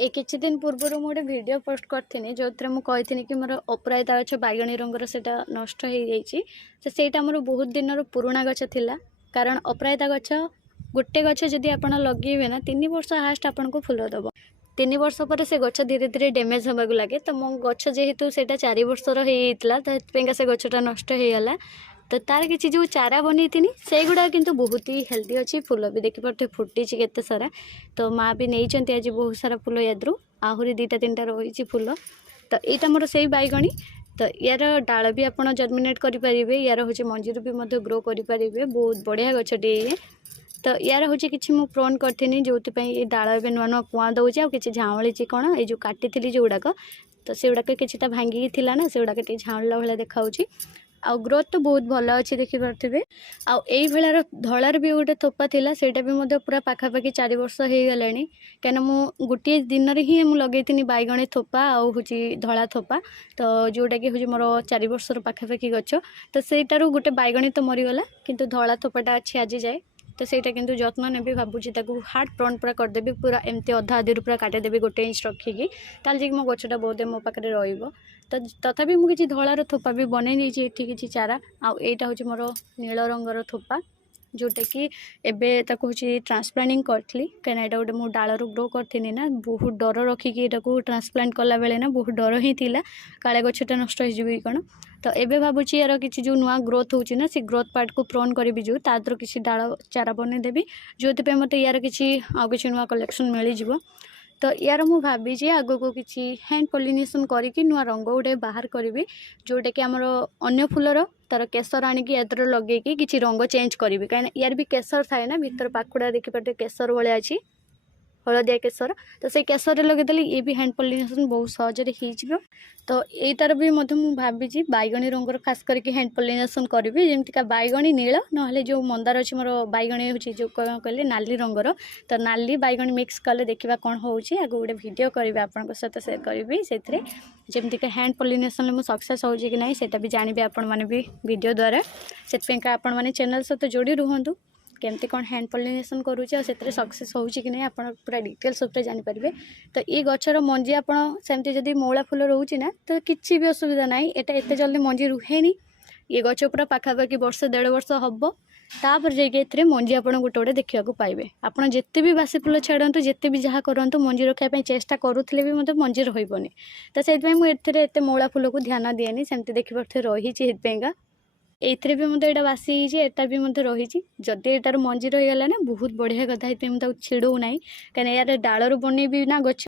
ए किछि दिन पूर्व गोटे वीडियो पोस्ट करथिनी जो मुझे कि मोर अपराजिता गछ बैगणी रंगर से नष्ट हो जाइए तो सेटा मोर बहुत दिन पुराणा गछ थिला। कारण अपराजिता गछ गोटे गछ जदि आपन लगेबे ना 3 वर्ष हास्ट आपन को फूल दब। 3 वर्ष पर से गछ धीरे धीरे डैमेज होगा लगे तो मो गछ जेहेतु से 4 वर्षर होता तो से गछटा नष्ट हो गला। तो तार किसी जो चारा बनी थी से गुड़ा किंतु बहुत ही हेल्दी अच्छी फूल भी देखिपे फुटी केते सारा। तो माँ भी नहीं आज बहुत सारा फूल याद्रु आहरी 2टा 3टा रही फूल। तो यहाँ मोर से बैगणी तो यार डाल भी आप जर्मिनेट करेंगे यार हूँ मंजी भी ग्रो करेंगे बहुत बढ़िया गछटे ये। तो यार हूँ कि मुझे प्रोन करी जो डाल ए नुआ नुआ कुआ दौचे कि झाँली कौन ये जो काटी जो गुड़ाक तो से गुड़ाक किसी भांगी थी ना से गुड़ाक झाँला भाया देखा आ ग्रोथ तो बहुत भल अच्छी देखिपे। आई भार धलार भी गोटे थोपा थिला सेटा भी पूरा पाखापाखि 4 वर्ष हो गला कहीं मु गोटे दिन ही लगे बैगणी थोपा आउ हूँ धला थोपा तो जोटा कि हूँ मोर 4 वर्षर पाखापाखि गछ। तो सेटार गोटे बैगणी तो मरीगला किंतु धला थोपाटा अच्छी आज जाए तो सेटा किंतु जत्न ने भावुची हार्ड प्रोन पूरा करदेवी पूरा एमती अधा अधी पूरा काटिदेवी 1 इंच रखिकी ताल मो गछटा बहुत मो पाखे रही। तो तथापि मुझे धलार थोपा भी बनई नहीं किसी चारा आईटा हूँ मोर नील रंगर थोपा जोटा कि एबे ताको हूँ ट्रांसप्लांटिंग करी कहीं यहाँ गोटे मुझे डालू ग्रो करी ना बहुत डर रखिकी ट्रांसप्लांट कला बेले ना बहुत डर ही थिला काले गछटा नष्ट हो कौन। तो एबे भावुची यार किसी जो नुआ ग्रोथ होची ना से ग्रोथ पार्ट को प्रोन करी जो तादर किसी डाल चारा बनईदेवी जो मत यार किसी नुआ कलेक्शन मिल जाव। तो यार मु भाभी आग को किसी हैंड पॉलिनेशन करके नुआ रंग गोटे बाहर करी जोटा कि आमर अन्य फूलर तार केसर आणिकी यार लगे कि रंग चेंज करी कहीं यार भी केसर थाए ना भीतर पाखुड़ा देखिपे केसर भाया अच्छी हलदिया केसर तो से केसर लगेदेले ये भी हैंड पॉलिनेशन बहुत सहजरे हो। तो यतार भी भाभी बैगणी रंगर खास करके हैंड पॉलिनेशन करी जमीका बैगणी नील ना जो मंदार अच्छी मोर बैगणी हूँ जो कहले नाली रंगर तो नाली बैगणी मिक्स कले देखा कौन हो आगे गोटे वीडियो करी आपण सहित सेयार करी से जमीका हैंड पॉलिनेशन में सक्सेस हो कि ना से भी जानवे आपण मैंने भी वीडियो द्वारा से आपण मैंने चैनल सहित जोड़ी रुहतु केमती कौन हैंड पॉलिनेशन करुचे से सक्सेस हो कि नहीं आप पूरा डिटेल्स उपरे जानीपारे। तो ये गचर मंजी आपमती जदि मौला फूल रोचे ना तो किसी भी असुविधा ना यहाँ एत जल्दी मंजी रुहे ये गच पूरा पाखापाखि 1.5 वर्ष हम तापर जाइए मंजी आप गोटे गोटे देखा पाइबे। आपड़ जिते भी बासी फूल छाड़ू जिते भी जहाँ करूँ मंजी रखापी चेष्टा करुले भी मतलब मंजी रही। तो से मुझे एत मौला फूल को ध्यान दिएनी सेमती देखिए रही एथरे भी मतलब यहाँ बासी एटा भी मतलब रही जदि एटार मंजी रहीगला ना बहुत बढ़िया कथा मुझे छिड़ू ना कहीं यार डालू बनई भी ना गछ